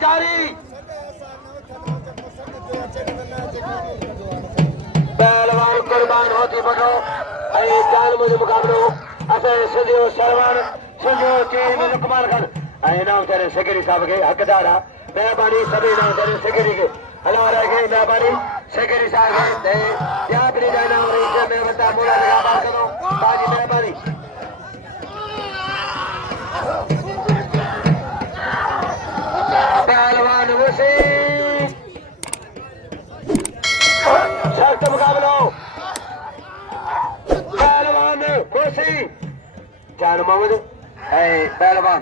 जारी पहलवान कुर्बान होती बनो जान मुझे मुकाबलो असे सिंधियो शरवान सिंधियो टीम लुकमान खान इनाम तेरे सेक्रेटरी साहब के हकदार मेहरबानी सभी इनाम तेरे सेक्रेटरी के हला रह गए मेहरबानी सेक्रेटरी साहब के या अपनी जाना और इसे में बता मोला लगा बात करो बाजी मेहरबानी पहलवान वसीम सख्त मुकाबलो पहलवान खुशी जान मोहम्मद पहलवान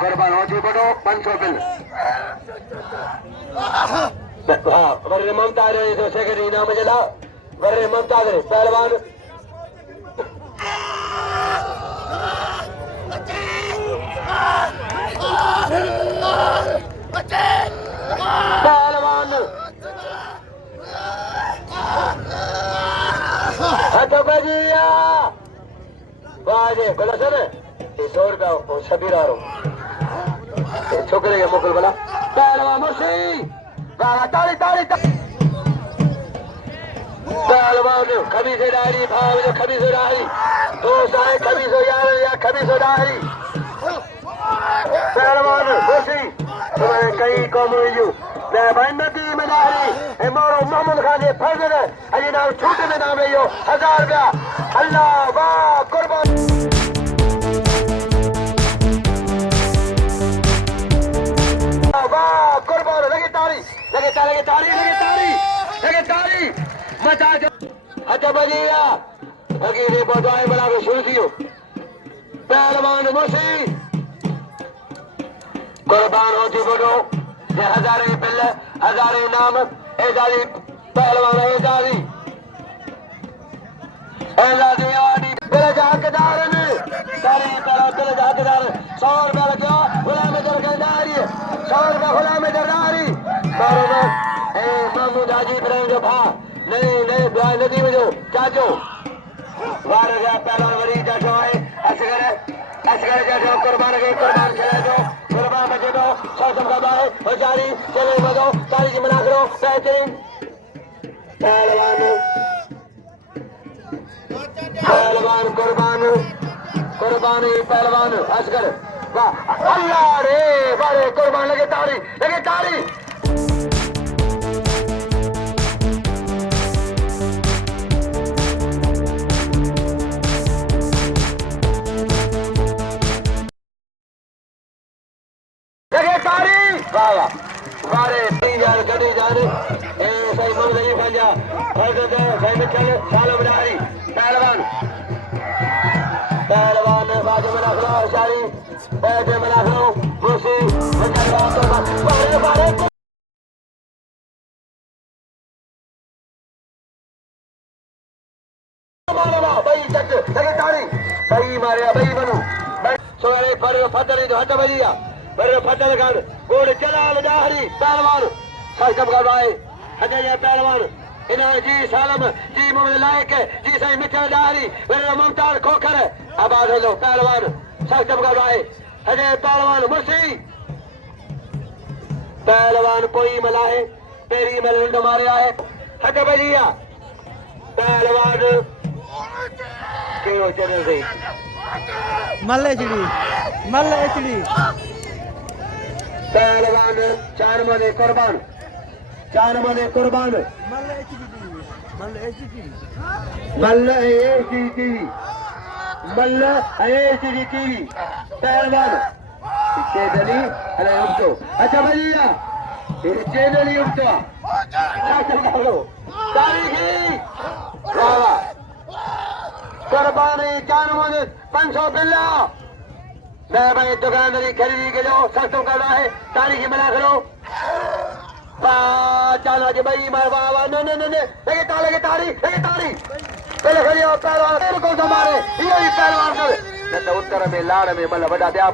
कुर्बान हो चुके बनो 500 बिल हाँ वर्रे ममता रहे तो सेक्रेटरी इनाम जला वर्रे ममता रहे पहलवान पहलवान हटो बजिया बाजे बोला सर 100 रुपया और शबीर आ रहा छोकरे ये मुकुल बोला पहलवान मुसी बाबा ताली ताली पहलवान कभी से डायरी भाव जो कभी से डायरी दोस्त आए कभी से यार या कभी से डायरी पहलवान मुसी तुम्हारे कई कौम यू मैं बनती मनारी ए मोरो मोहम्मद खान ये फर्ज है अजी नाम छूट में नाम है यो 1000 रुपया अल्लाह वाह कुर्बान वाह कुर्बान लगे तारी मचा जो अच्छा बजिया बाकी ने बजाए बना के शुरू कियो पहलवान मुसी कुर्बान हो जी बोलो ये 1000 बिल 1000 इनाम एजाजी पहलवान एजाजी आदि दिल जाकदार ने तारी करो दिल जाकदार 100 रुपया लगा गुलाम दरगारी 100 रुपया गुलाम दरगारी बरोबर ए महमूद हाजी इब्राहिम जो भा नहीं दुआ नदी में जो चाचो वार गया पहलवान वरी चाचो है असगर चाचो कुर्बान के कुर्बान खिला दो कुर्बान बचे दो 100 सबका बाय हो जारी चले बदो तारी की मना करो बेहतरीन पहलवान कुर्बानी पहलवान असगर वाह अल्लाह रे बारे कुर्बान लगे तारी वारे 3000 गड्डी जाने ए सही मोहम्मद अली पंजा फर्ज दो सही में चल साल बनाई पहलवान बाजू में रख लो शारी बैठे में रख लो मुसी बारे भाई चट लगे तारी भाई मारे भाई बनो सोरे पर फदर जो हट बजिया पर फदर कर गोड़ चला लदाहरी पहलवान साहब का भाई हजे पहलवान इना जी सालम जी मोहम्मद लायक जी सही मिठा दाहरी मेरा मुमताज खोखर आबाद हो पहलवान साहब का भाई हजे पहलवान मुसी पहलवान कोई मला है तेरी मलंड मारे आए हट बजिया पहलवान क्यों चले गई मल्ले चिड़ी पहलवान चार मने कुर्बान मल्ल एचडी टीवी पहलवान चेदली अरे उठो अच्छा भैया तेरे चेदली उठो तारीखी वाह कुर्बानी चार मने 500 बिल्ला मैं भाई दुकानदारी खरीदी के लो सस्तों का है तारीखी बना करो चलो जी भाई मार बाबा न लगे तारी पहले खड़ी पहलवान को मारे ये पहलवान न तो उत्तर में लाड़ में मतलब बड़ा ब्याह